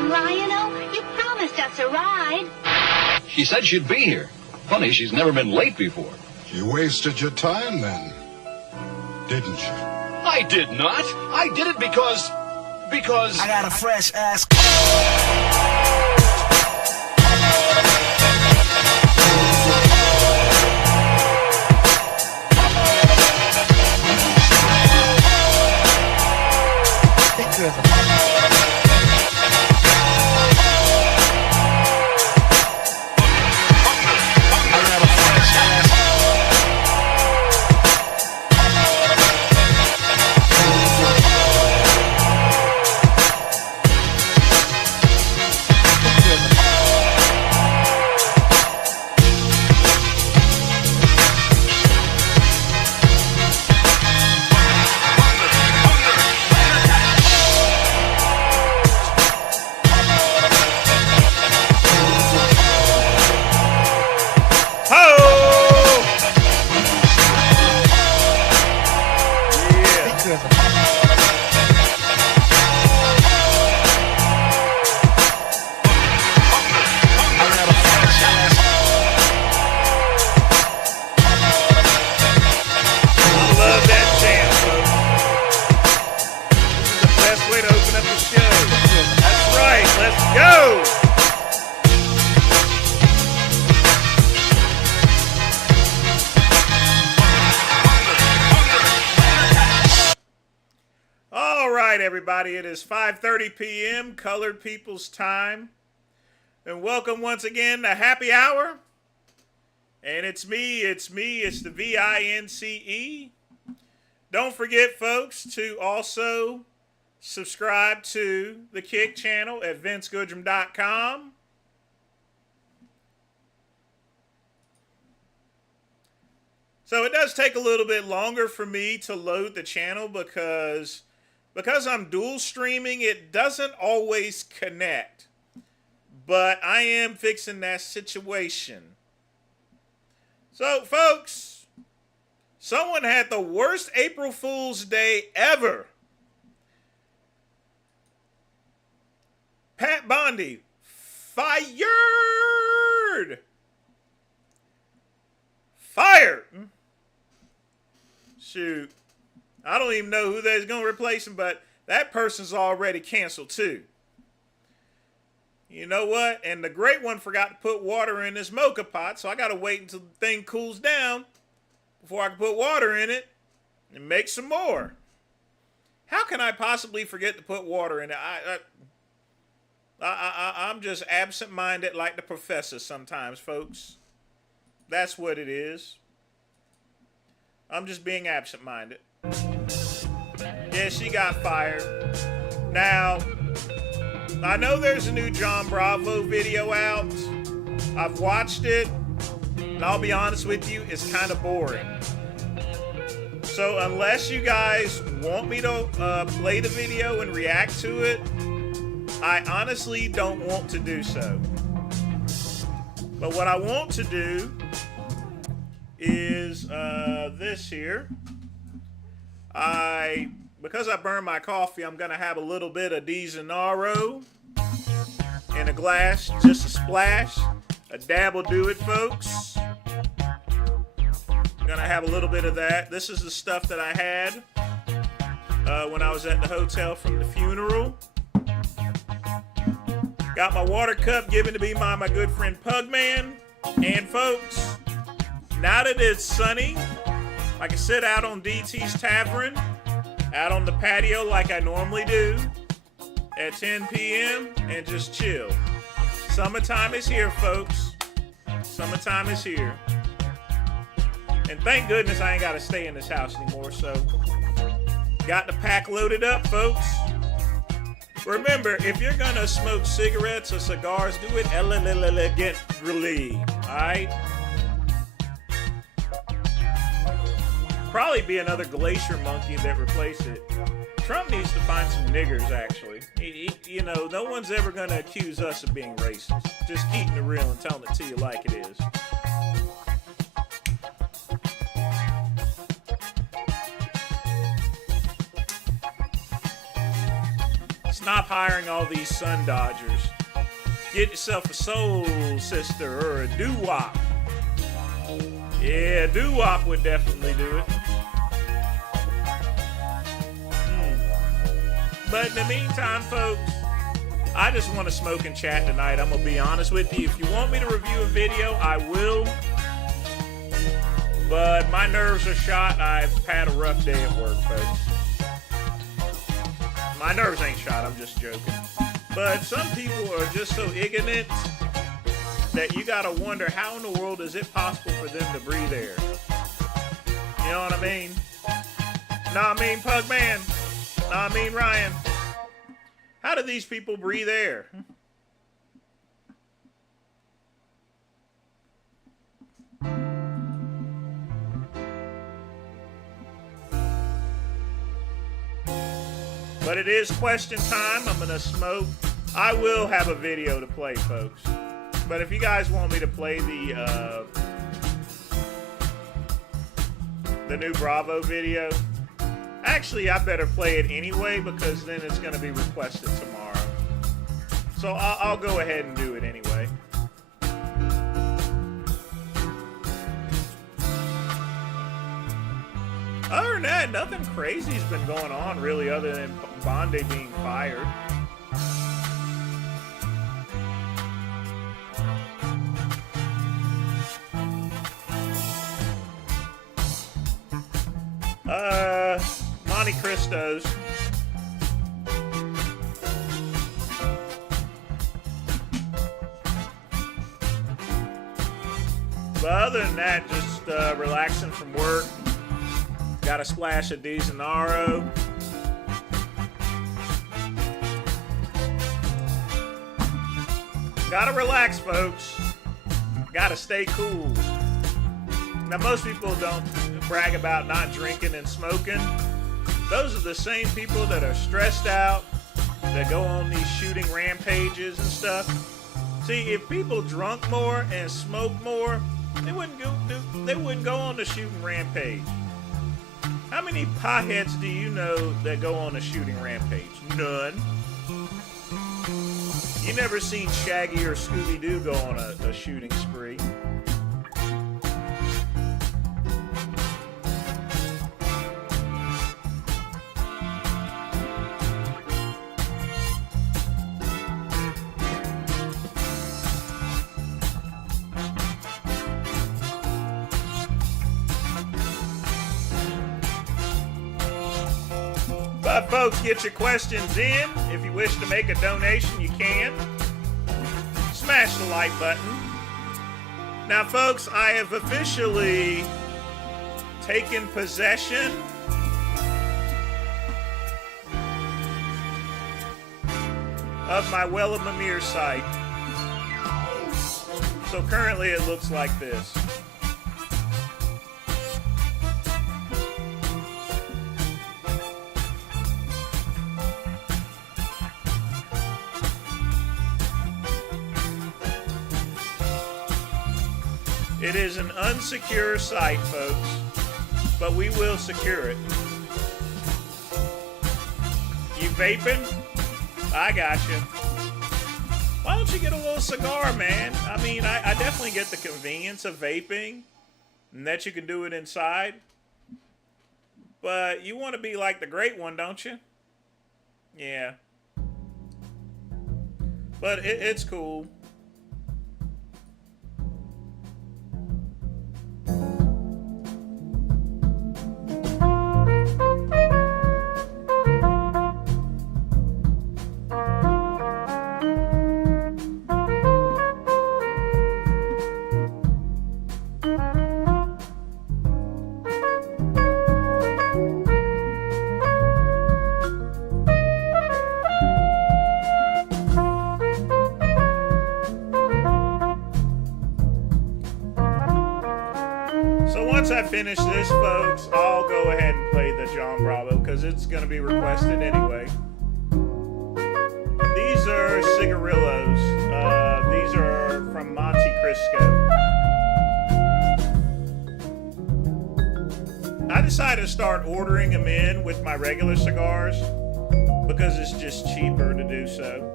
damn Lion-O. You promised us a ride. She said she'd be here. Funny, she's never been late before. You wasted your time then, didn't you? I did not. I did it because... I got a fresh ass. Everybody, it is 5:30 p.m. Colored People's Time, and welcome once again to Happy Hour. And it's the VINCE. Don't forget, folks, to also subscribe to the Kick channel at vincegoodrum.com. So it does take a little bit longer for me to load the channel because I'm dual streaming, it doesn't always connect. But I am fixing that situation. So, folks, someone had the worst April Fool's Day ever. Pat Bondi fired. Shoot. I don't even know who they's going to replace him, but that person's already canceled too. You know what? And the great one forgot to put water in his mocha pot, so I got to wait until the thing cools down before I can put water in it and make some more. How can I possibly forget to put water in it? I'm just absent-minded like the professor sometimes, folks. That's what it is. I'm just being absent-minded. Yeah, she got fired. Now, I know there's a new John Bravo video out. I've watched it, and I'll be honest with you, it's kind of boring. So unless you guys want me to play the video and react to it, I honestly don't want to do so. But what I want to do is this here. Because I burned my coffee, I'm going to have a little bit of Dizenaro in a glass, just a splash. A dab will do it, folks. I'm going to have a little bit of that. This is the stuff that I had when I was at the hotel from the funeral. Got my water cup given to me by my good friend Pugman. And, folks, now that it's sunny, I can sit out on DT's Tavern, out on the patio like I normally do, at 10 p.m. and just chill. Summertime is here, folks. Summertime is here. And thank goodness I ain't got to stay in this house anymore, so got the pack loaded up, folks. Remember, if you're going to smoke cigarettes or cigars, do it elegantly, all right? Probably be another glacier monkey that replace it. Trump needs to find some niggers, actually. You know, no one's ever going to accuse us of being racist. Just keeping it real and telling it to you like it is. Stop hiring all these sun dodgers. Get yourself a soul sister or a doo-wop. Yeah, doo-wop would definitely do it. But in the meantime, folks, I just want to smoke and chat tonight. I'm going to be honest with you. If you want me to review a video, I will. But my nerves are shot. I've had a rough day at work, folks. My nerves ain't shot. I'm just joking. But some people are just so ignorant that you got to wonder how in the world is it possible for them to breathe air? You know what I mean? No, I mean Pugman. No, I mean Ryan. How do these people breathe air? But it is question time. I'm going to smoke. I will have a video to play, folks. But if you guys want me to play the new Bravo video, actually, I better play it anyway because then it's going to be requested tomorrow. So I'll go ahead and do it anyway. Other than that, nothing crazy's been going on really other than Bondi being fired. Monte Cristos. But other than that, just relaxing from work. Got a splash of Dejanaro. Gotta relax, folks. Gotta stay cool. Now, most people don't brag about not drinking and smoking. Those are the same people that are stressed out, that go on these shooting rampages and stuff. See, if people drunk more and smoked more, they wouldn't go on the shooting rampage. How many potheads do you know that go on a shooting rampage? None. You never seen Shaggy or Scooby-Doo go on a shooting spree. But folks, get your questions in. If you wish to make a donation, you can. Smash the like button. Now, folks, I have officially taken possession of my Wella Mimir site. So currently it looks like this. It is an unsecure site, folks, but we will secure it. You vaping? I got you. Why don't you get a little cigar, man? I mean, I definitely get the convenience of vaping and that you can do it inside. But you want to be like the great one, don't you? Yeah. But it's cool. So once I finish this, folks, I'll go ahead and play the John Bravo because it's going to be requested anyway. These are cigarillos. These are from Monte Cristo. I decided to start ordering them in with my regular cigars, because it's just cheaper to do so.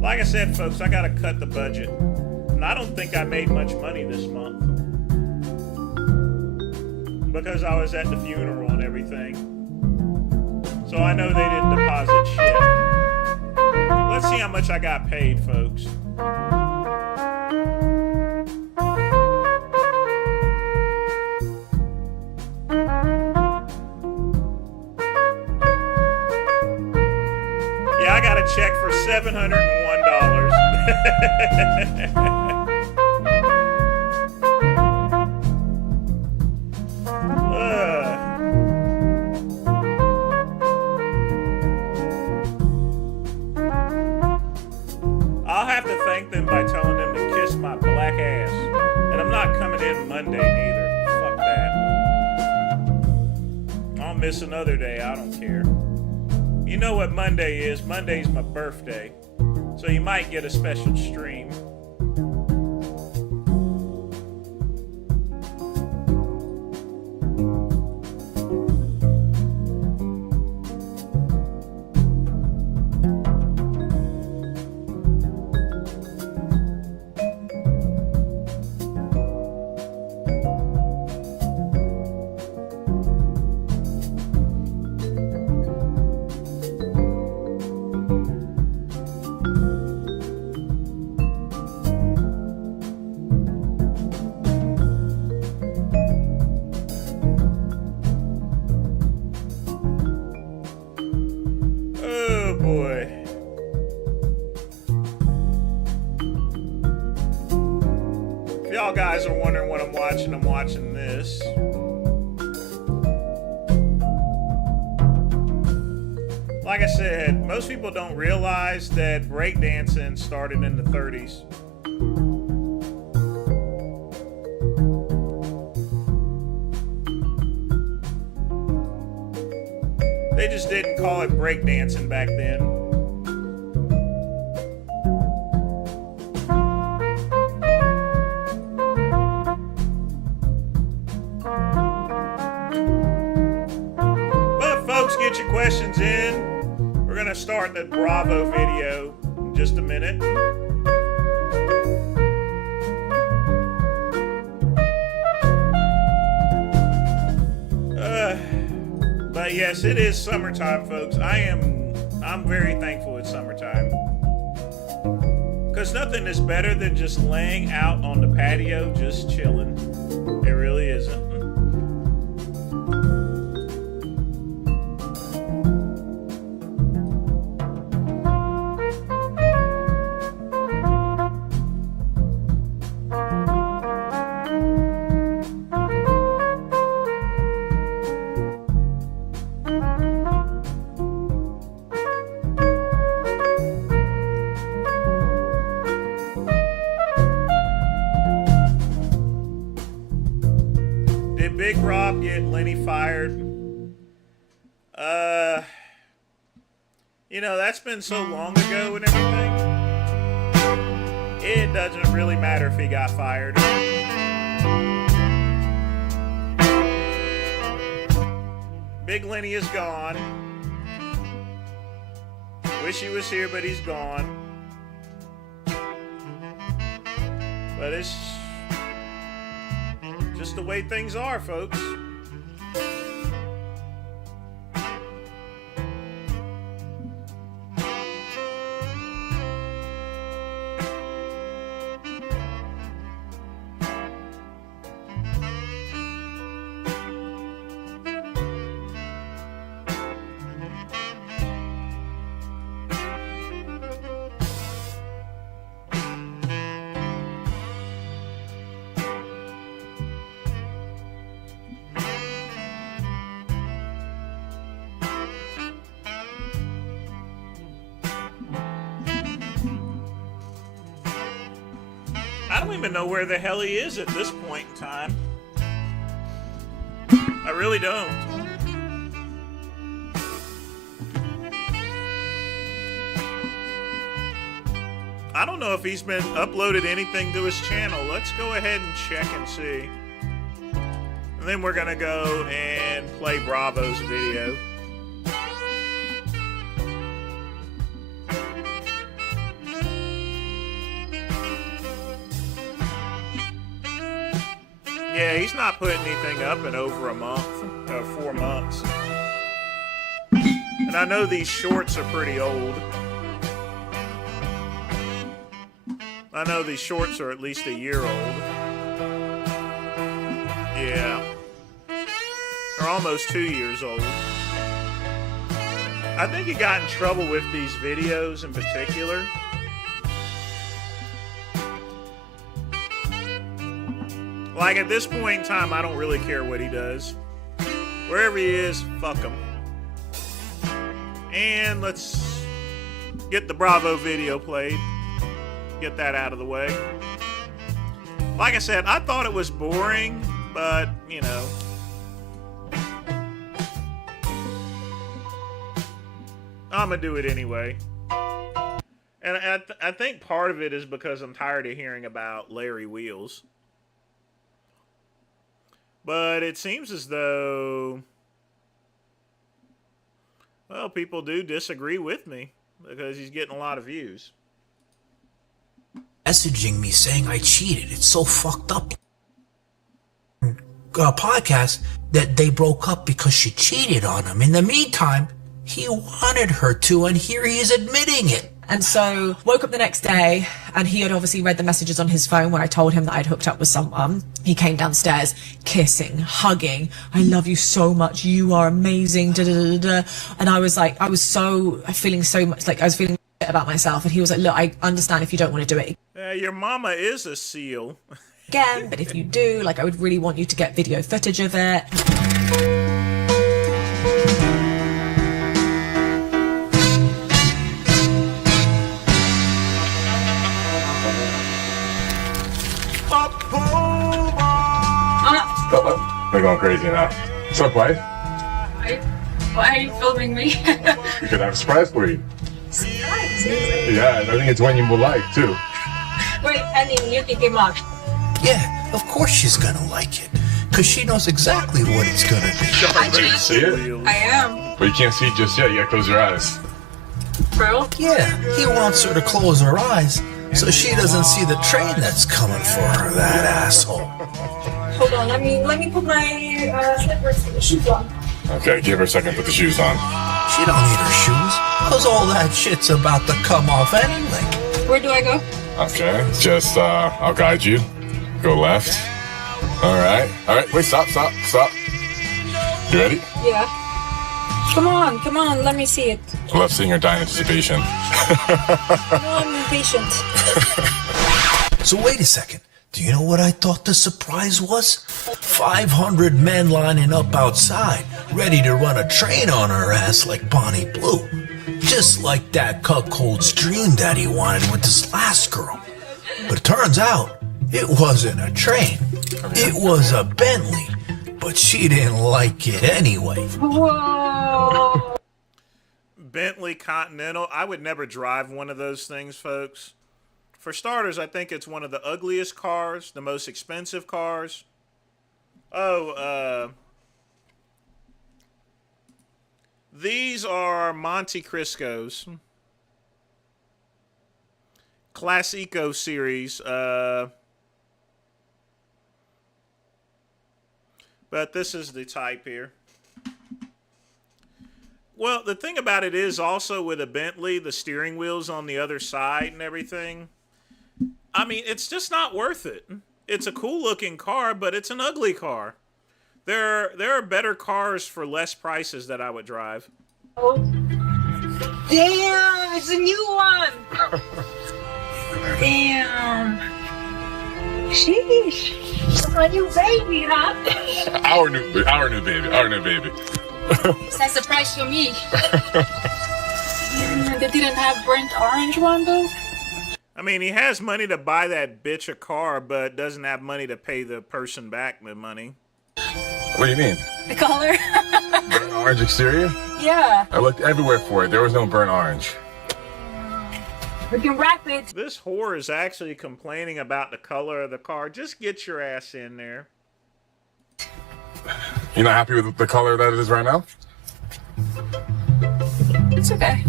Like I said, folks, I gotta cut the budget. And I don't think I made much money this month. Because I was at the funeral and everything. So I know they didn't deposit shit. Let's see how much I got paid, folks. Yeah, I got a check for $701. I'll have to thank them by telling them to kiss my black ass. And I'm not coming in Monday neither. Fuck that. I'll miss another day. I don't care. You know what Monday is. Monday's my birthday. So you might get a special stream. Y'all guys are wondering what I'm watching this. Like I said, most people don't realize that breakdancing started in the 30s. They just didn't call it breakdancing back then. Get your questions in. We're gonna start the Bravo video in just a minute. But yes, it is summertime, folks. I'm very thankful it's summertime. Because nothing is better than just laying out on the patio, just chilling. It really isn't. Big Rob get Lenny fired? You know, that's been so long ago and everything. It doesn't really matter if he got fired. Big Lenny is gone. Wish he was here, but he's gone. But it's just the way things are, folks. I don't even know where the hell he is at this point in time. I really don't. I don't know if he's been uploaded anything to his channel. Let's go ahead and check and see. And then we're gonna go and play Bravo's video. Yeah, he's not putting anything up in over a month, 4 months. And I know these shorts are pretty old. I know these shorts are at least a year old. Yeah. They're almost 2 years old. I think he got in trouble with these videos in particular. Like, at this point in time, I don't really care what he does. Wherever he is, fuck him. And let's get the Bravo video played. Get that out of the way. Like I said, I thought it was boring, but, you know. I'm gonna do it anyway. And I think part of it is because I'm tired of hearing about Larry Wheels. But it seems as though, well, people do disagree with me because he's getting a lot of views. Messaging me saying I cheated. It's so fucked up. Podcast that they broke up because she cheated on him. In the meantime, he wanted her to, and here he is admitting it. And so woke up the next day and he had obviously read the messages on his phone where I told him that I'd hooked up with someone. He came downstairs kissing, hugging. I love you so much. You are amazing. Da, da, da, da. And I was like, I was feeling so much like I was feeling shit about myself. And he was like, look, I understand if you don't want to do it your mama is a seal. again, but if you do, like, I would really want you to get video footage of it. They're going crazy now. So why? Why are you filming me? Because I have a surprise for you. Surprise? Yeah, I think it's one you will like too. Wait, Penny, you pick him up. Yeah, of course she's gonna like it. Because she knows exactly what it's gonna be. I do. See it? I am. But you can't see it just yet. You gotta close your eyes. Bro? Yeah, he wants her to close her eyes so she doesn't see the train that's coming for her, that asshole. Hold on, let me put my slippers and the shoes on. Okay, give her a second to put the shoes on. She don't need her shoes, because all that shit's about to come off anyway. Where do I go? Okay, just, I'll guide you. Go left. Alright, wait, stop. You ready? Yeah. Come on, let me see it. I love seeing her die in anticipation. No, I'm impatient. So wait a second. Do you know what I thought the surprise was? 500 men lining up outside, ready to run a train on her ass like Bonnie Blue. Just like that cuckold's dream that he wanted with this last girl. But it turns out, it wasn't a train. It was a Bentley. But she didn't like it anyway. Whoa! Bentley Continental. I would never drive one of those things, folks. For starters, I think it's one of the ugliest cars, the most expensive cars. These are Monte Crisco's. Classico series. But this is the type here. Well, the thing about it is also with a Bentley, the steering wheel's on the other side and everything. I mean, it's just not worth it. It's a cool looking car, but it's an ugly car. There are better cars for less prices that I would drive. Oh. Damn, it's a new one. Damn. Sheesh. A new baby, huh? Our new baby. It's a surprise for me. They didn't have burnt orange one though? I mean, he has money to buy that bitch a car, but doesn't have money to pay the person back the money. What do you mean? The color? Burnt orange exterior? Yeah. I looked everywhere for it. There was no burnt orange. We can wrap it. This whore is actually complaining about the color of the car. Just get your ass in there. You're not happy with the color that it is right now? It's okay.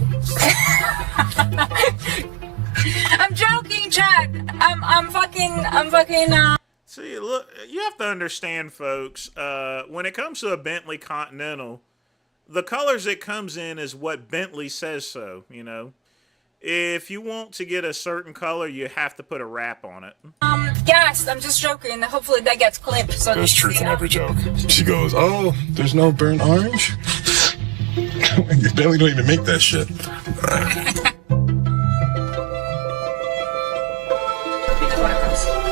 I'm joking, Chad. I'm fucking. See, look, you have to understand, folks, when it comes to a Bentley Continental, the colors it comes in is what Bentley says so, you know. If you want to get a certain color, you have to put a wrap on it. Yes, I'm just joking. Hopefully that gets clipped. So There's truth in every joke. She goes, oh, there's no burnt orange? You barely don't even make that shit.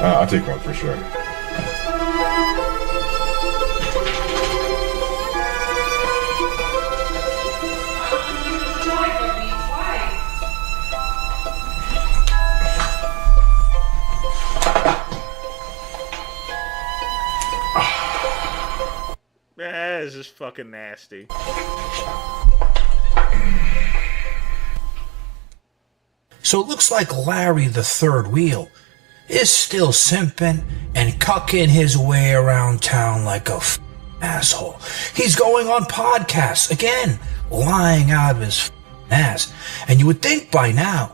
I'll take one for sure. This is fucking nasty. So it looks like Larry the third wheel is still simping and cucking his way around town like a asshole. He's going on podcasts again, lying out of his ass. And you would think by now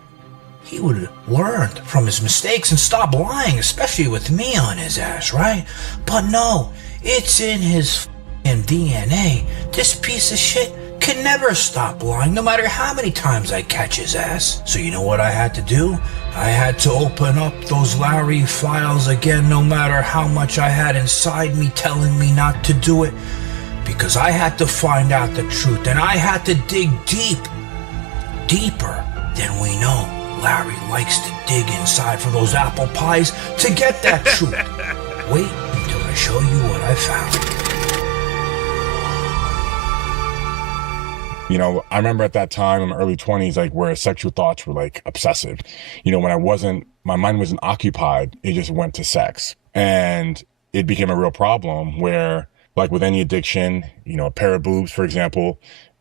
he would have learned from his mistakes and stop lying, especially with me on his ass, right? But no, it's in his DNA. This piece of shit can never stop lying, no matter how many times I catch his ass. So you know what I had to do? I had to open up those Larry files again, no matter how much I had inside me telling me not to do it, because I had to find out the truth, and I had to dig deep, deeper than we know. Larry likes to dig inside for those apple pies to get that truth. Wait until I show you what I found. You know, I remember at that time in my early 20s, like where sexual thoughts were like obsessive. You know, when my mind wasn't occupied, it just went to sex. And it became a real problem where, like with any addiction, you know, a pair of boobs, for example,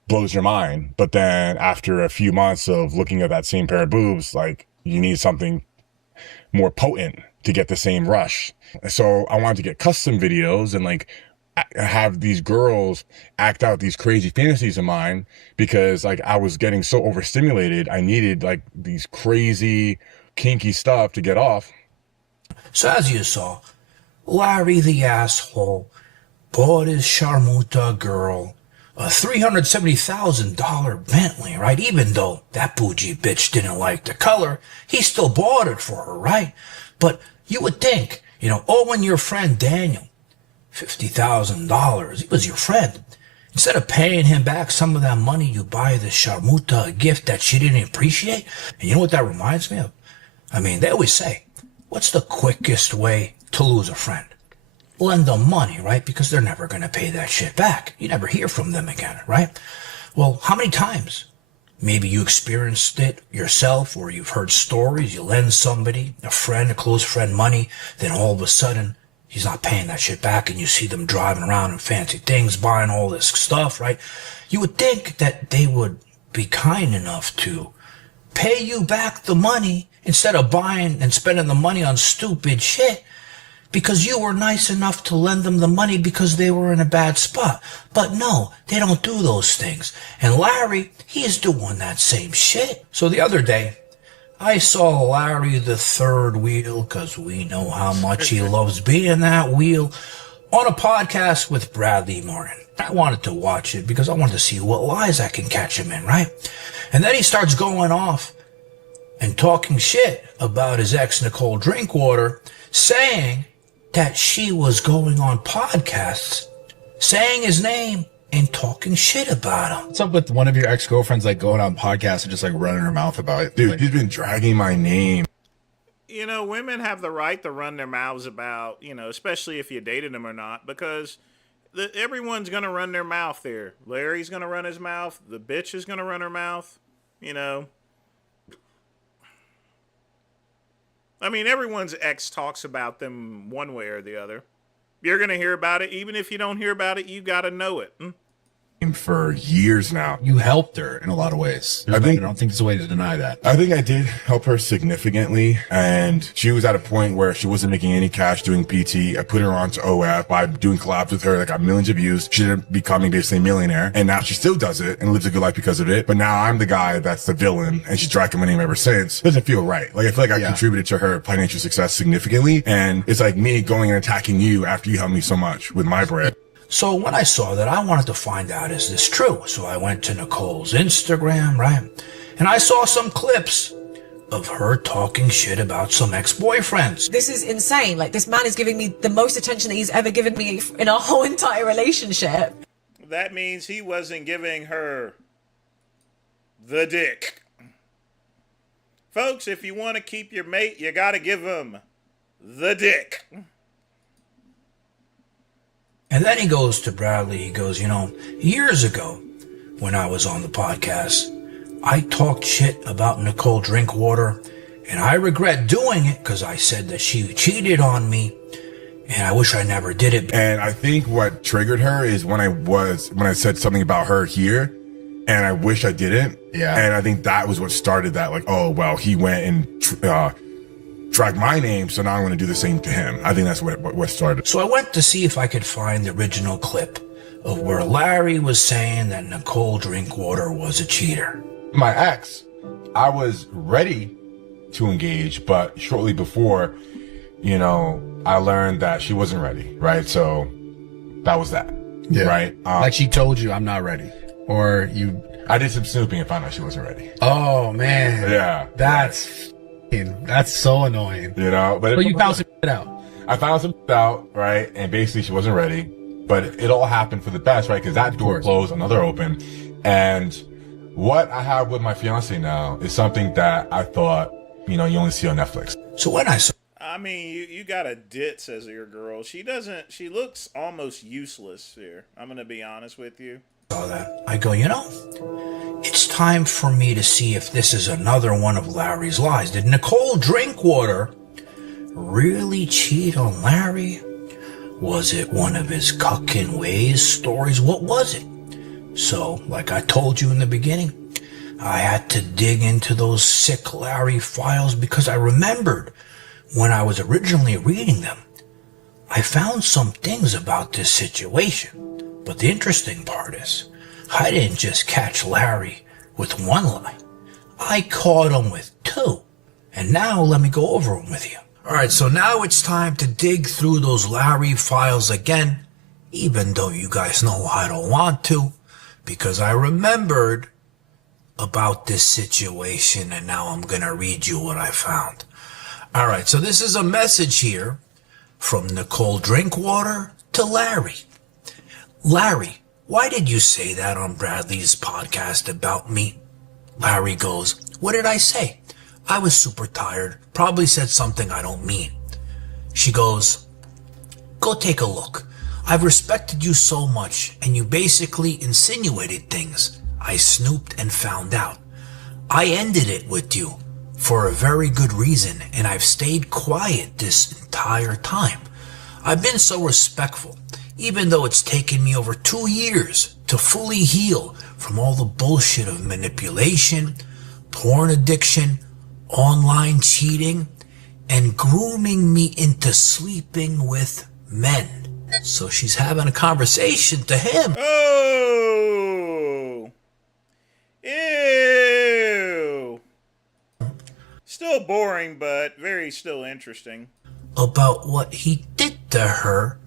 blows your mind. But then after a few months of looking at that same pair of boobs, like you need something more potent to get the same rush. So I wanted to get custom videos and like have these girls act out these crazy fantasies of mine, because like I was getting so overstimulated. I needed like these crazy kinky stuff to get off. So as you saw, Larry the asshole bought his Sharmuta girl a $370,000 Bentley, right? Even though that bougie bitch didn't like the color, he still bought it for her, right? But you would think, you know, oh, when your friend Daniel, $50,000, he was your friend. Instead of paying him back some of that money, you buy the Sharmuta a gift that she didn't appreciate. And you know what that reminds me of? I mean, they always say, what's the quickest way to lose a friend? Lend them money, right? Because they're never going to pay that shit back. You never hear from them again, right? Well, how many times? Maybe you experienced it yourself, or you've heard stories. You lend somebody, a friend, a close friend, money, then all of a sudden, he's not paying that shit back, and you see them driving around in fancy things, buying all this stuff, right? You would think that they would be kind enough to pay you back the money instead of buying and spending the money on stupid shit, because you were nice enough to lend them the money because they were in a bad spot. But no, they don't do those things. And Larry, he is doing that same shit. So the other day, I saw Larry the third wheel, because we know how much he loves being that wheel, on a podcast with Bradley Martin. I wanted to watch it because I wanted to see what lies I can catch him in, right? And then he starts going off and talking shit about his ex, Nicole Drinkwater, saying that she was going on podcasts, saying his name and talking shit about him. What's up with one of your ex-girlfriends like going on podcasts and just like running her mouth about it? Dude, like, he's been dragging my name. You know, women have the right to run their mouths about, you know, especially if you dated them or not, because everyone's going to run their mouth there. Larry's going to run his mouth. The bitch is going to run her mouth, you know. I mean, everyone's ex talks about them one way or the other. You're going to hear about it. Even if you don't hear about it, you got to know it. for years now. You helped her in a lot of ways. I don't think there's a way to deny that. I think I did help her significantly, and she was at a point where she wasn't making any cash doing PT. I put her onto OF by doing collabs with her that got millions of views. She ended up becoming basically a millionaire, and now she still does it and lives a good life because of it. But now I'm the guy that's the villain, and she's tracking my name ever since. Doesn't feel right. Like, I feel like I contributed to her financial success significantly, and it's like me going and attacking you after you helped me so much with my brand. So when I saw that, I wanted to find out, is this true? So I went to Nicole's Instagram, right? And I saw some clips of her talking shit about some ex-boyfriends. This is insane. Like, this man is giving me the most attention that he's ever given me in our whole entire relationship. That means he wasn't giving her the dick. Folks, if you want to keep your mate, you got to give him the dick. And then he goes to Bradley, he goes, you know, years ago when I was on the podcast, I talked shit about Nicole Drinkwater, and I regret doing it because I said that she cheated on me, and I wish I never did it. And I think what triggered her is when I said something about her here, and I wish I didn't. Yeah. And I think that was what started that, like, oh, well, he went and dragged my name, so now I'm going to do the same to him. I think that's what started. So I went to see if I could find the original clip of where Larry was saying that Nicole Drinkwater was a cheater. My ex, I was ready to engage, but shortly before, you know, I learned that she wasn't ready, right? So that was that, right? Like she told you, I'm not ready. Or you... I did some snooping and found out she wasn't ready. Oh, man. Yeah. That's so annoying. You know, but you found some shit out. I found some shit out, right? And basically she wasn't ready, but it all happened for the best, right? Because that door closed, another open. And what I have with my fiance now is something that I thought, you know, you only see on Netflix. So when I saw... I mean, you got a ditz as your girl. She looks almost useless here. I'm going to be honest with you. That, I go, you know, it's time for me to see if this is another one of Larry's lies. Did Nicole Drinkwater really cheat on Larry? Was it one of his cucking ways stories? What was it? So, like I told you in the beginning, I had to dig into those sick Larry files because I remembered when I was originally reading them, I found some things about this situation. But the interesting part is, I didn't just catch Larry with one lie. I caught him with two. And now let me go over them with you. All right, so now it's time to dig through those Larry files again, even though you guys know I don't want to, because I remembered about this situation, and now I'm going to read you what I found. All right, so this is a message here from Nicole Drinkwater to Larry. Larry, why did you say that on Bradley's podcast about me? Larry goes, what did I say? I was super tired. Probably said something I don't mean. She goes, go take a look. I've respected you so much, and you basically insinuated things. I snooped and found out. I ended it with you for a very good reason, and I've stayed quiet this entire time. I've been so respectful. Even though it's taken me over 2 years to fully heal from all the bullshit of manipulation, porn addiction, online cheating, and grooming me into sleeping with men. So she's having a conversation to him. Oh! Ew! Still boring, but still interesting. About what he did to her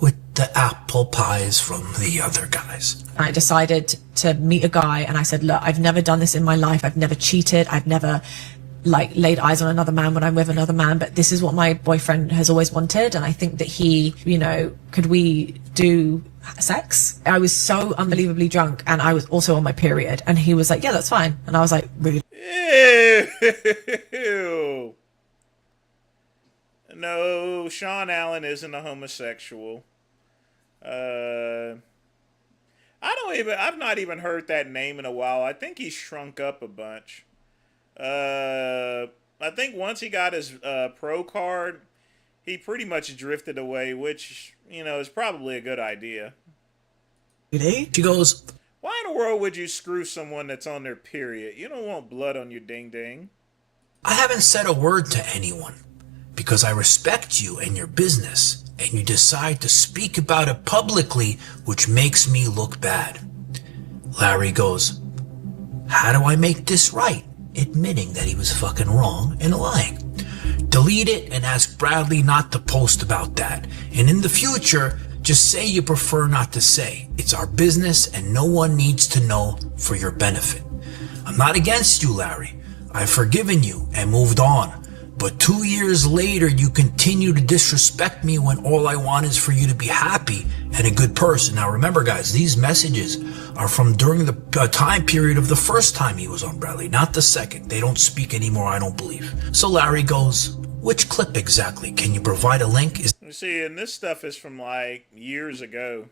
with the apple pies from the other guys. I decided to meet a guy, and I said, look, I've never done this in my life. I've never cheated. I've never laid eyes on another man when I'm with another man, but this is what my boyfriend has always wanted, and I think that he, could we do sex? I was so unbelievably drunk, and I was also on my period, and he was like, yeah, that's fine. And I was like, really? Ew. No, Sean Allen isn't a homosexual. I've not even heard that name in a while. I think he's shrunk up a bunch. I think once he got his pro card, he pretty much drifted away, which, is probably a good idea. She goes, the world would you screw someone that's on their period? You don't want blood on your ding ding. I haven't said a word to anyone because I respect you and your business, and you decide to speak about it publicly, which makes me look bad. Larry goes, how do I make this right? Admitting that he was fucking wrong and lying. Delete it and ask Bradley not to post about that. And in the future, just say you prefer not to say. It's our business and no one needs to know for your benefit. I'm not against you, Larry. I've forgiven you and moved on. But 2 years later, you continue to disrespect me when all I want is for you to be happy and a good person. Now remember, guys, these messages are from during the time period of the first time he was on Bradley, not the second. They don't speak anymore, I don't believe. So Larry goes, which clip exactly? Can you provide a link? You see, and this stuff is from like years ago.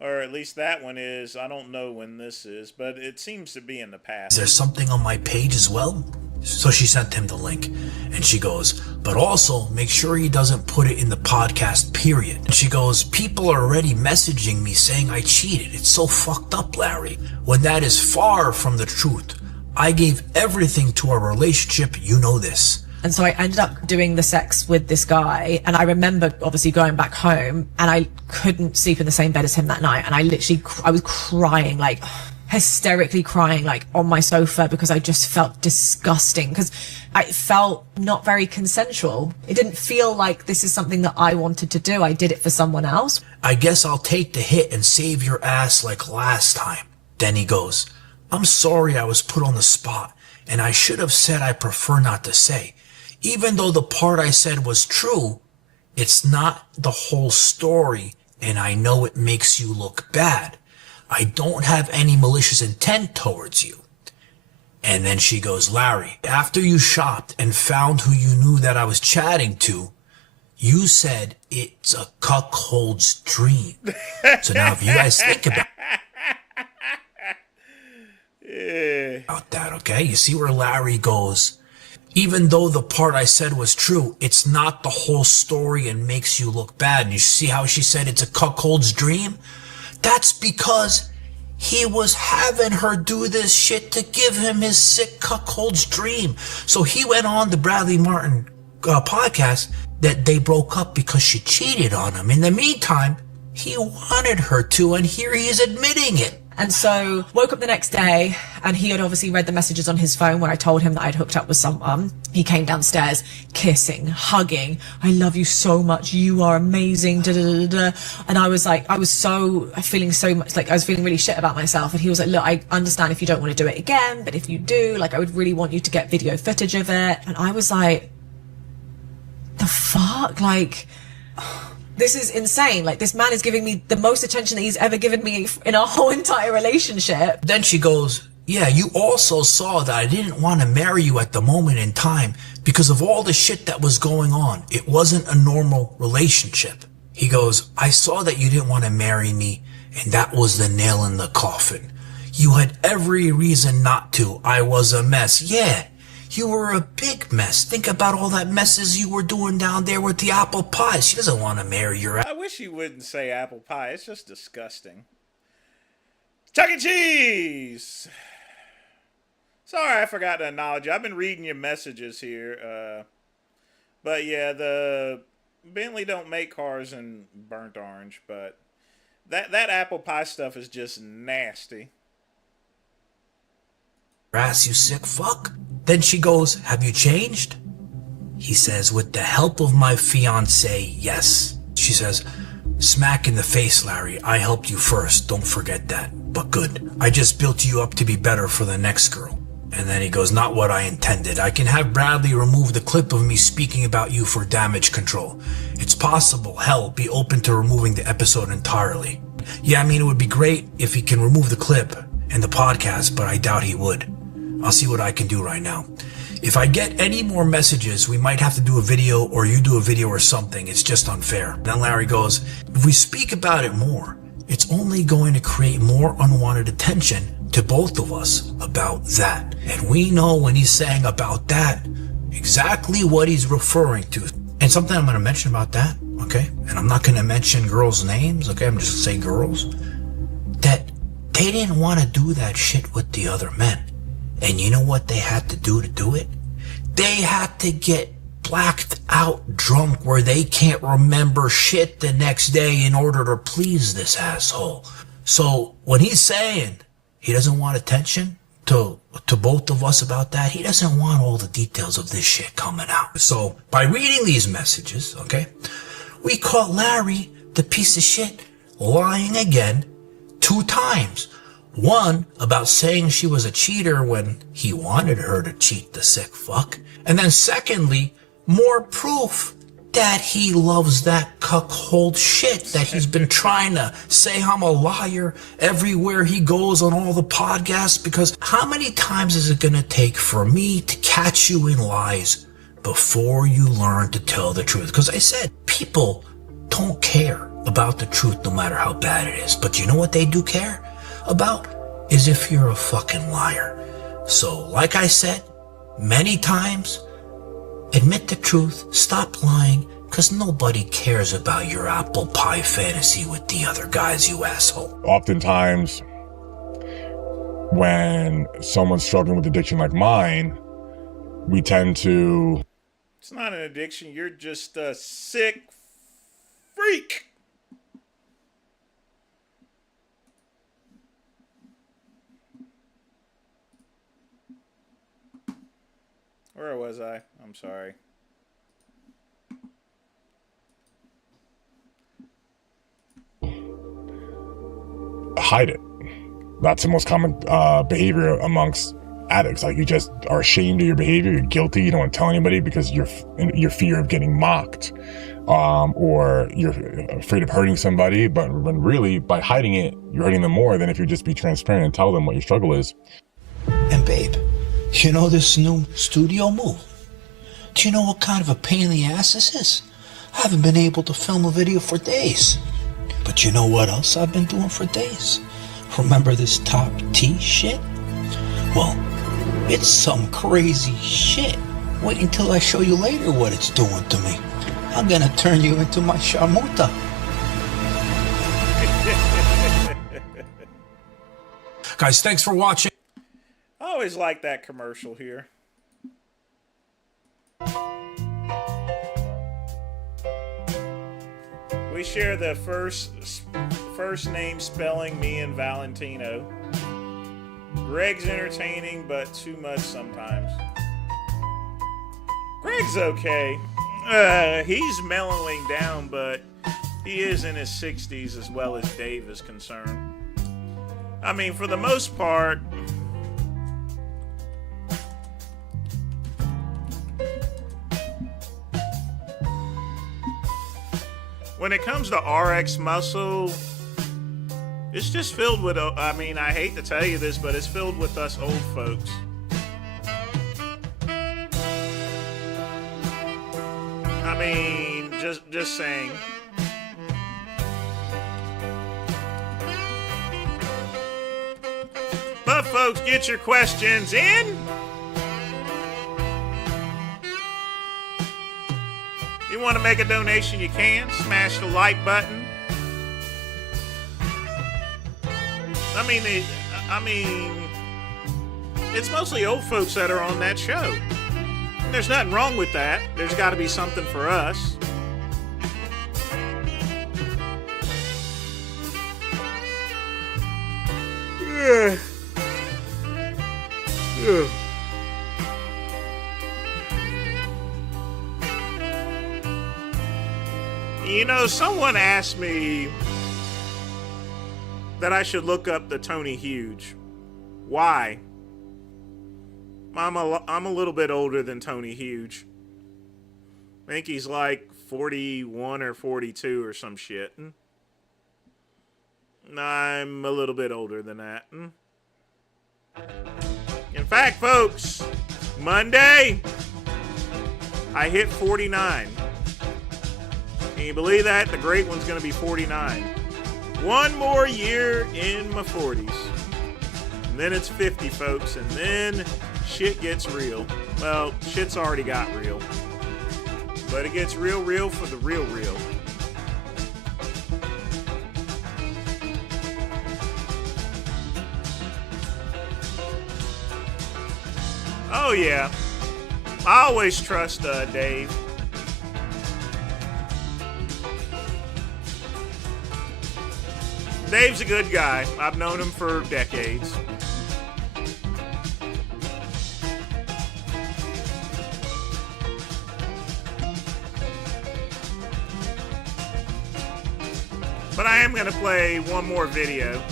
Or at least that one is. I don't know when this is, but it seems to be in the past. Is there something on my page as well? So she sent him the link, and she goes, but also make sure he doesn't put it in the podcast, period. And she goes, people are already messaging me saying I cheated. It's so fucked up, Larry, when that is far from the truth. I gave everything to our relationship, you know this. And so I ended up doing the sex with this guy, and I remember obviously going back home, and I couldn't sleep in the same bed as him that night, and I was crying, like hysterically crying, like on my sofa, because I just felt disgusting, because I felt not very consensual. It didn't feel like this is something that I wanted to do. I did it for someone else. I guess I'll take the hit and save your ass like last time. Then he goes, I'm sorry I was put on the spot, and I should have said I prefer not to say. Even though the part I said was true, it's not the whole story, and I know it makes you look bad. I don't have any malicious intent towards you. And then she goes, Larry, after you shopped and found who you knew that I was chatting to, you said it's a cuckold's dream. So now if you guys think about that, okay? You see where Larry goes, even though the part I said was true, it's not the whole story and makes you look bad. And you see how she said it's a cuckold's dream? That's because he was having her do this shit to give him his sick cuckold's dream. So he went on the Bradley Martin podcast that they broke up because she cheated on him. In the meantime, he wanted her to, and here he is admitting it. And so woke up the next day, and he had obviously read the messages on his phone where I told him that I'd hooked up with someone. He came downstairs, kissing, hugging. I love you so much. You are amazing. Da, da, da, da. And I was feeling so much like I was feeling really shit about myself. And he was like, look, I understand if you don't want to do it again, but if you do, like, I would really want you to get video footage of it. And I was like, the fuck? Like, this is insane. Like, this man is giving me the most attention that he's ever given me in our whole entire relationship. Then she goes, yeah, you also saw that I didn't want to marry you at the moment in time because of all the shit that was going on. It wasn't a normal relationship. He goes, I saw that you didn't want to marry me, and that was the nail in the coffin. You had every reason not to. I was a mess. Yeah. You were a big mess. Think about all that messes you were doing down there with the apple pie. She doesn't want to marry your ass. I wish you wouldn't say apple pie. It's just disgusting. Chuck E. Cheese! Sorry, I forgot to acknowledge you. I've been reading your messages here. But yeah, the Bentley don't make cars in burnt orange, but that apple pie stuff is just nasty. Ass, you sick fuck. Then she goes, have you changed? He says, with the help of my fiancé, yes. She says, smack in the face, Larry. I helped you first. Don't forget that. But good. I just built you up to be better for the next girl. And then he goes, not what I intended. I can have Bradley remove the clip of me speaking about you for damage control. It's possible. Hell, be open to removing the episode entirely. Yeah, I mean, it would be great if he can remove the clip and the podcast, but I doubt he would. I'll see what I can do right now. If I get any more messages, we might have to do a video, or you do a video or something. It's just unfair. Then Larry goes, if we speak about it more, it's only going to create more unwanted attention to both of us about that. And we know when he's saying about that, exactly what he's referring to. And something I'm going to mention about that, okay? And I'm not going to mention girls' names, okay? I'm just going to say girls. That they didn't want to do that shit with the other men. And you know what they had to do it? They had to get blacked out drunk where they can't remember shit the next day in order to please this asshole. So when he's saying he doesn't want attention to both of us about that, he doesn't want all the details of this shit coming out. So by reading these messages, okay, we caught Larry, the piece of shit, lying again 2 times. One, about saying she was a cheater when he wanted her to cheat, the sick fuck. And then secondly, more proof that he loves that cuckold shit, that he's been trying to say I'm a liar everywhere he goes on all the podcasts. Because how many times is it going to take for me to catch you in lies before you learn to tell the truth? Because I said, people don't care about the truth no matter how bad it is. But you know what they do care about? Is if you're a fucking liar. So like I said many times, admit the truth, stop lying, because nobody cares about your apple pie fantasy with the other guys, you asshole. Oftentimes, when someone's struggling with addiction like mine, we tend to... It's not an addiction, you're just a sick freak. Where was I? I'm sorry. Hide it. That's the most common behavior amongst addicts. Like, you just are ashamed of your behavior. You're guilty. You don't want to tell anybody because you're fear of getting mocked, or you're afraid of hurting somebody. But when really, by hiding it, you're hurting them more than if you just be transparent and tell them what your struggle is. And babe, you know this new studio move? Do you know what kind of a pain in the ass this is? I haven't been able to film a video for days. But you know what else I've been doing for days? Remember this top T shit? Well, it's some crazy shit. Wait until I show you later what it's doing to me. I'm gonna turn you into my sharmuta. Guys, thanks for watching. I always like that commercial here. We share the first name spelling, me and Valentino. Greg's entertaining, but too much sometimes. Greg's okay. He's mellowing down, but he is in his 60s as well as Dave is concerned. I mean, for the most part, when it comes to RX muscle, it's just filled with, I mean, I hate to tell you this, but it's filled with us old folks. I mean, just saying. But folks, get your questions in. You want to make a donation, you can. Smash the like button. I mean, it's mostly old folks that are on that show. And there's nothing wrong with that. There's got to be something for us. You know, someone asked me that I should look up the Tony Huge. Why? I'm a little bit older than Tony Huge. I think he's like 41 or 42 or some shit. I'm a little bit older than that. In fact, folks, Monday, I hit 49. Can you believe that? The great one's going to be 49. One more year in my 40s. And then it's 50, folks. And then shit gets real. Well, shit's already got real. But it gets real for the real. Oh, yeah. I always trust Dave. Dave's a good guy. I've known him for decades. But I am going to play one more video.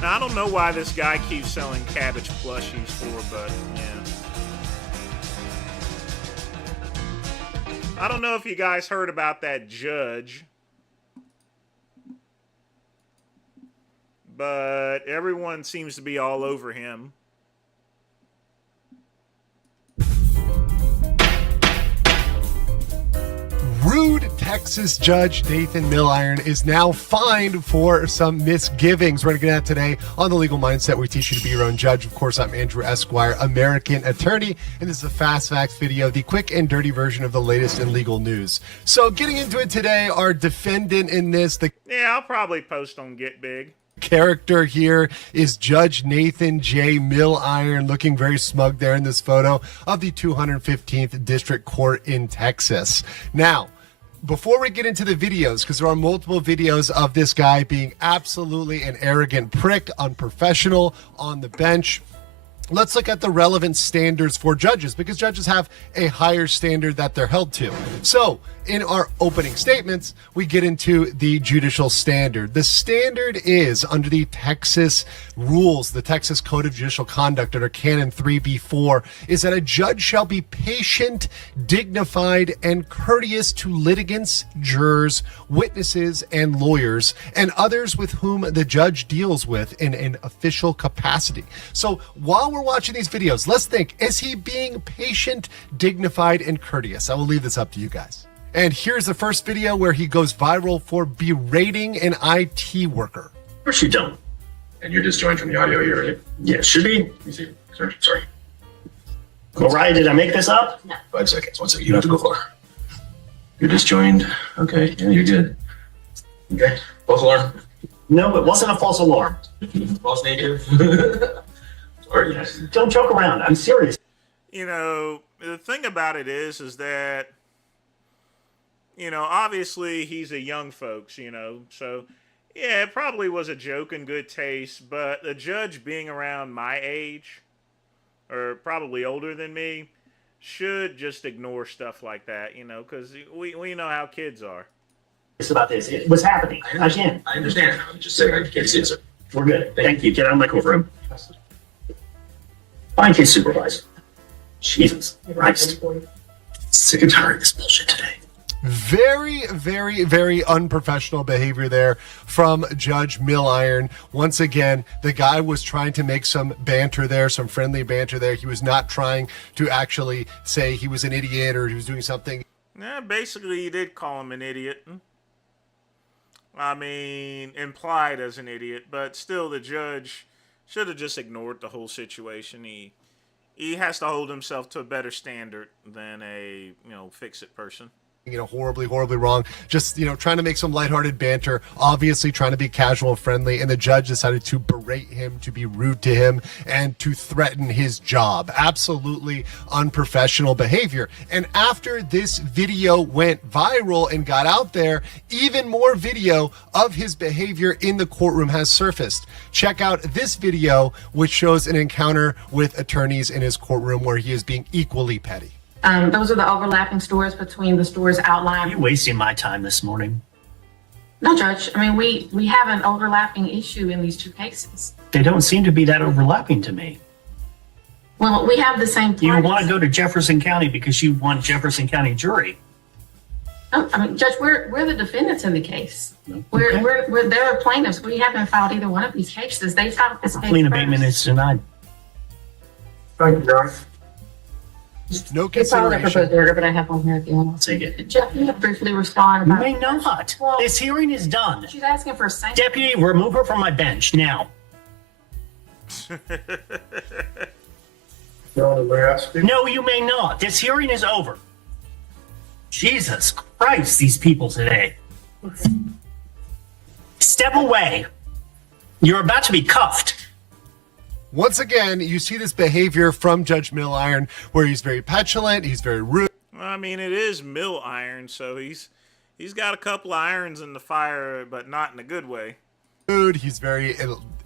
Now, I don't know why this guy keeps selling cabbage plushies for, but yeah. I don't know if you guys heard about that judge, but everyone seems to be all over him. Rude Texas judge Nathan Milliron is now fined for some misgivings. We're going to get at today on The Legal Mindset. We teach you to be your own judge. Of course, I'm Andrew Esquire, American attorney, and this is a Fast Facts video, the quick and dirty version of the latest in legal news. So getting into it today, our defendant in this, Yeah, I'll probably post on Get Big. Character here is Judge Nathan J. Milliron, looking very smug there in this photo of the 215th District Court in Texas. Now, before we get into the videos, because there are multiple videos of this guy being absolutely an arrogant prick, unprofessional on the bench, let's look at the relevant standards for judges, because judges have a higher standard that they're held to. So in our opening statements, we get into the judicial standard. The standard is, under the Texas rules, the Texas Code of Judicial Conduct under Canon 3B4, is that a judge shall be patient, dignified, and courteous to litigants, jurors, witnesses, and lawyers, and others with whom the judge deals with in an official capacity. So while we're watching these videos, let's think, is he being patient, dignified, and courteous? I will leave this up to you guys. And here's the first video where he goes viral for berating an IT worker. Of course you don't. And you're disjoined from the audio here, right? Yeah, should be. Let me see. Sorry. Mariah, did I make this up? No. 5 seconds. 1 second. You don't have to go far. You're disjoined. Okay. Yeah, you're good. Okay. False alarm. No, it wasn't a false alarm. False negative. Sorry. Don't joke around. I'm serious. You know, the thing about it is that, you know, obviously he's a young folks, you know, so yeah, it probably was a joke in good taste, but the judge being around my age, or probably older than me, should just ignore stuff like that, you know, because we know how kids are. It's about this. What's happening? I can't. I understand. I'm just saying I can't see it, sir. We're good. Thank you. Get out of my courtroom. Fine case supervisor. Jesus Christ. Sick and tired of this bullshit today. Very, very, very unprofessional behavior there from Judge Milliron. Once again, the guy was trying to make some banter there, some friendly banter there. He was not trying to actually say he was an idiot or he was doing something. Yeah, basically he did call him an idiot. I mean, implied as an idiot, but still the judge should have just ignored the whole situation. He has to hold himself to a better standard than a, you know, fix-it person. You know, horribly wrong. Just, you know, trying to make some lighthearted banter, obviously trying to be casual and friendly, and the judge decided to berate him, to be rude to him, and to threaten his job. Absolutely unprofessional behavior. And after this video went viral and got out there, even more video of his behavior in the courtroom has surfaced. Check out this video, which shows an encounter with attorneys in his courtroom where he is being equally petty. Those are the overlapping stores between the stores outlined. You're wasting my time this morning. No, Judge. I mean, we have an overlapping issue in these two cases. They don't seem to be that overlapping to me. Well, we have the same parties. You want to go to Jefferson County because you want Jefferson County jury. Oh, I mean, Judge, we're the defendants in the case. Okay. We're there are plaintiffs. We haven't filed either one of these cases. They filed this case Lien first. abatement is denied. Thank you, John. No We filed a consideration. proposed order, but I have one here at the end. I'll take it. Jeff, you have briefly respond You about. may not. Well, This hearing is done. she's asking for a sanction. Deputy, remove her from my bench now. No, you may not. This hearing is over. Jesus Christ, these people today. step away. You're about to be cuffed. Once again, you see this behavior from Judge Milliron where he's very petulant, he's very rude. I mean, it is mill iron, so he's got a couple of irons in the fire, but not in a good way. He's very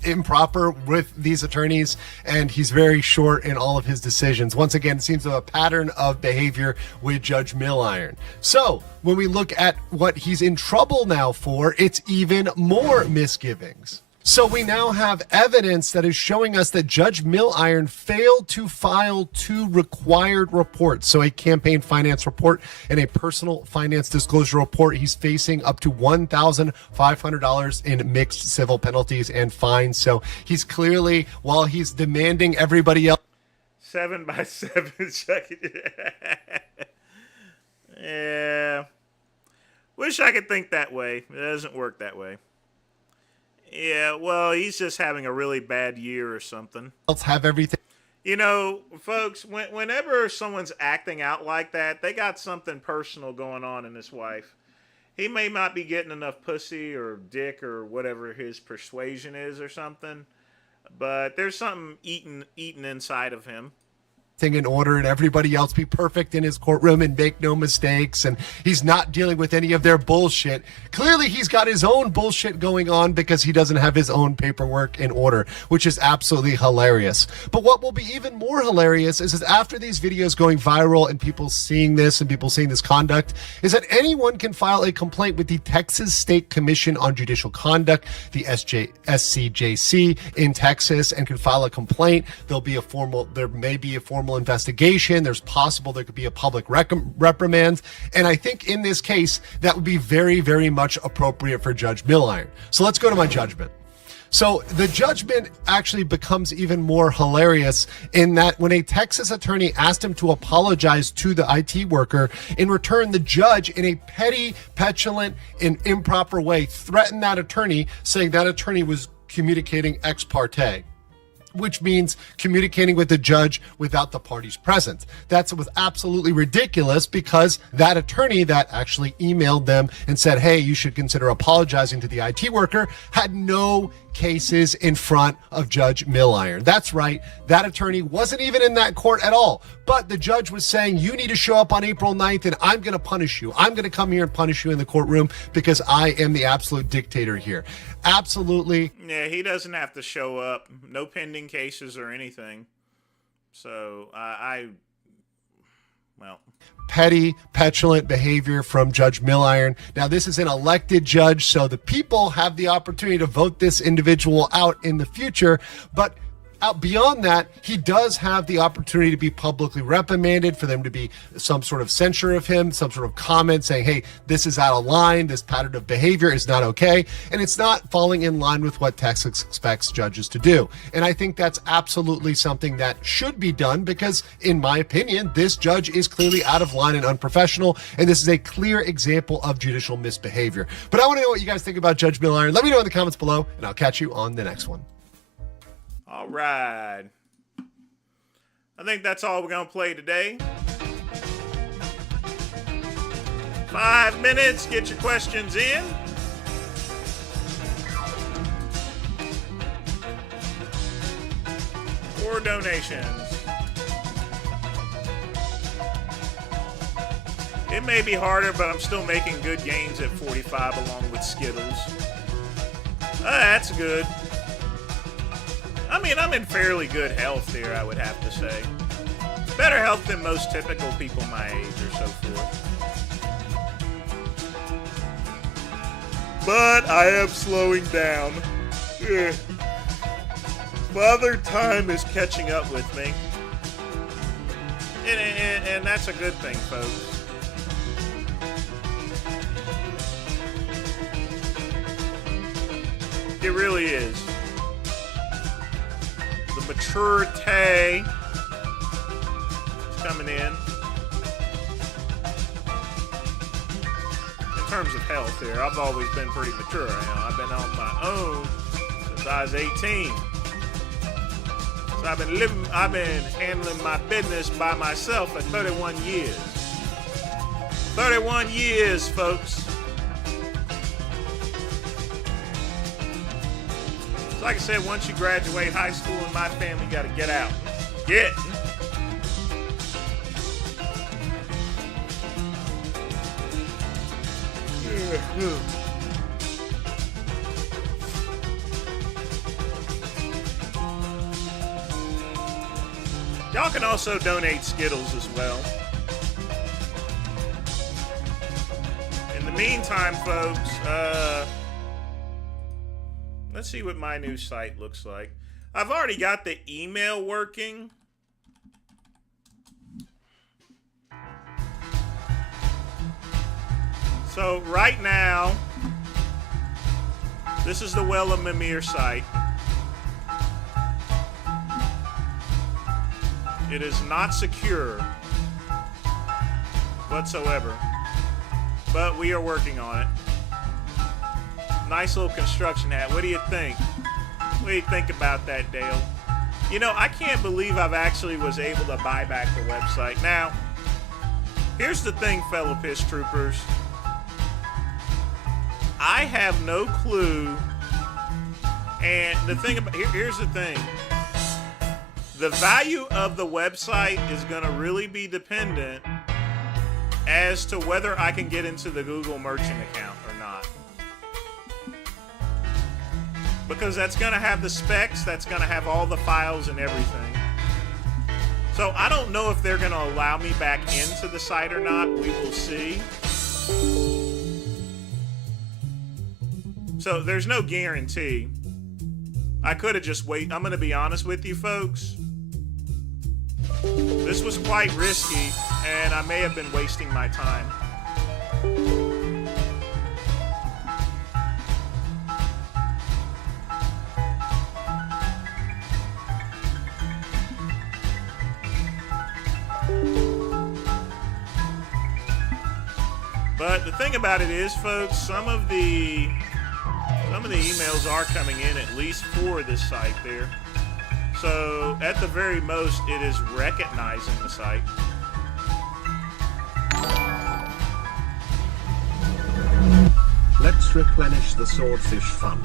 improper with these attorneys, and he's very short in all of his decisions. Once again, it seems to have a pattern of behavior with Judge Milliron. So when we look at what he's in trouble now for, it's even more misgivings. So we now have evidence that is showing us that Judge Milliron failed to file 2 required reports. So a campaign finance report and a personal finance disclosure report. He's facing up to $1,500 in mixed civil penalties and fines. So he's clearly, while he's demanding everybody else 7x7 check. Yeah. Wish I could think that way. It doesn't work that way. Yeah, well, he's just having a really bad year or something. Else have everything. You know, folks, whenever someone's acting out like that, they got something personal going on in his wife. He may not be getting enough pussy or dick or whatever his persuasion is or something, but there's something eating inside of him. In order, and everybody else be perfect in his courtroom and make no mistakes, and he's not dealing with any of their bullshit. Clearly he's got his own bullshit going on because he doesn't have his own paperwork in order, which is absolutely hilarious. But what will be even more hilarious is that after these videos going viral and people seeing this and people seeing this conduct, is that anyone can file a complaint with the Texas State Commission on Judicial Conduct, the SCJC in Texas, and can file a complaint. There may be a formal investigation. There's possible there could be a public reprimand. And I think in this case, that would be very, very much appropriate for Judge Milliron. So let's go to my judgment. So the judgment actually becomes even more hilarious in that when a Texas attorney asked him to apologize to the IT worker, in return, the judge, in a petty, petulant, and improper way, threatened that attorney, saying that attorney was communicating ex parte, which means communicating with the judge without the parties present. That was absolutely ridiculous because that attorney that actually emailed them and said, hey, you should consider apologizing to the IT worker, had no cases in front of Judge Milliron. That's right. That attorney wasn't even in that court at all. But the judge was saying, you need to show up on April 9th and I'm going to punish you. I'm going to come here and punish you in the courtroom because I am the absolute dictator here. Absolutely. Yeah, he doesn't have to show up. No pending cases or anything. So well, petty, petulant behavior from Judge Milliron. Now, this is an elected judge, so the people have the opportunity to vote this individual out in the future. But out beyond that, he does have the opportunity to be publicly reprimanded, for them to be some sort of censure of him, some sort of comment saying, hey, this is out of line, this pattern of behavior is not okay, and it's not falling in line with what Texas expects judges to do. And I think that's absolutely something that should be done because, in my opinion, this judge is clearly out of line and unprofessional, and this is a clear example of judicial misbehavior. But I want to know what you guys think about Judge Milliron. Let me know in the comments below, and I'll catch you on the next one. All right. I think that's all we're going to play today. 5 minutes. Get your questions in. Or donations. It may be harder, but I'm still making good gains at 45 along with Skittles. That's good. I mean, I'm in fairly good health here, I would have to say. Better health than most typical people my age or so forth. But I am slowing down. Ugh. Mother Time is catching up with me. And that's a good thing, folks. It really is. The maturity is coming in terms of health here. I've always been pretty mature. You know, I've been on my own since I was 18. So I've been handling my business by myself for 31 years. 31 years, folks. So like I said, once you graduate high school in my family, you got to get out. Get. Y'all can also donate Skittles as well. In the meantime, folks, let's see what my new site looks like. I've already got the email working. So right now, this is the Well of Mimir site. It is not secure whatsoever, but we are working on it. Nice little construction hat. What do you think? What do you think about that, Dale? You know, I can't believe I've actually was able to buy back the website. Now, here's the thing, fellow piss troopers. I have no clue. And the thing about here's the thing. The value of the website is going to really be dependent as to whether I can get into the Google Merchant account or not. Because that's going to have the specs, that's going to have all the files and everything. So I don't know if they're going to allow me back into the site or not. We will see. So there's no guarantee. I could have just waited. I'm going to be honest with you, folks. This was quite risky, and I may have been wasting my time. But the thing about it is, folks, some of the emails are coming in, at least for this site there. So, at the very most, it is recognizing the site. Let's replenish the Swordfish Fund.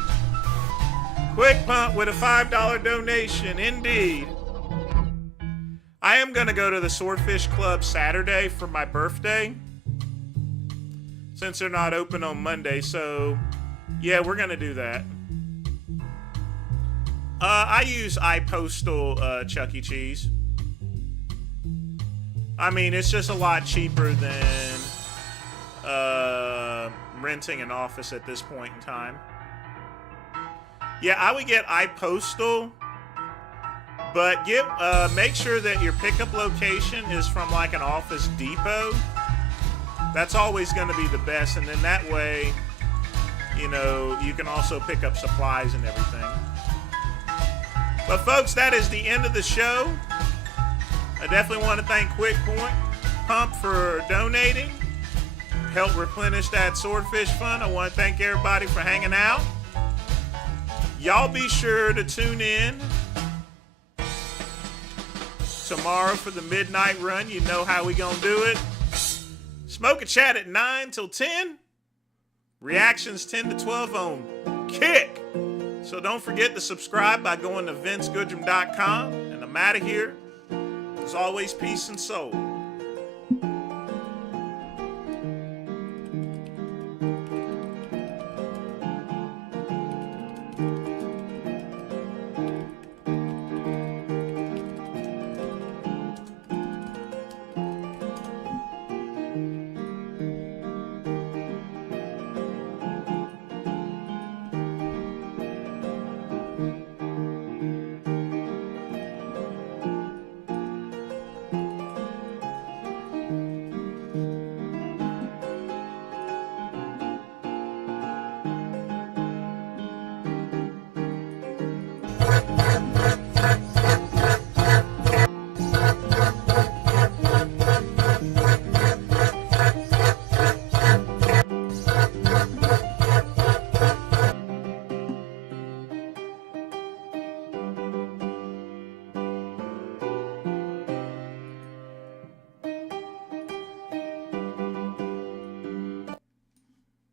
Quick Pump with a $5 donation, indeed. I am going to go to the Swordfish Club Saturday for my birthday, since they're not open on Monday. So, yeah, we're going to do that. I use iPostal Chuck E. Cheese. I mean, it's just a lot cheaper than renting an office at this point in time. Yeah, I would get iPostal, but make sure that your pickup location is from like an Office Depot. That's always going to be the best, and then that way, you know, you can also pick up supplies and everything. But folks, that is the end of the show. I definitely want to thank Quick Pump for donating, help replenish that Swordfish Fund. I want to thank everybody for hanging out. Y'all be sure to tune in tomorrow for the midnight run. You know how we gonna do it. Smoke a chat at 9 till 10. Reactions 10 to 12 on Kick. So don't forget to subscribe by going to vincegoodrum.com. And I'm out of here. As always, peace and soul.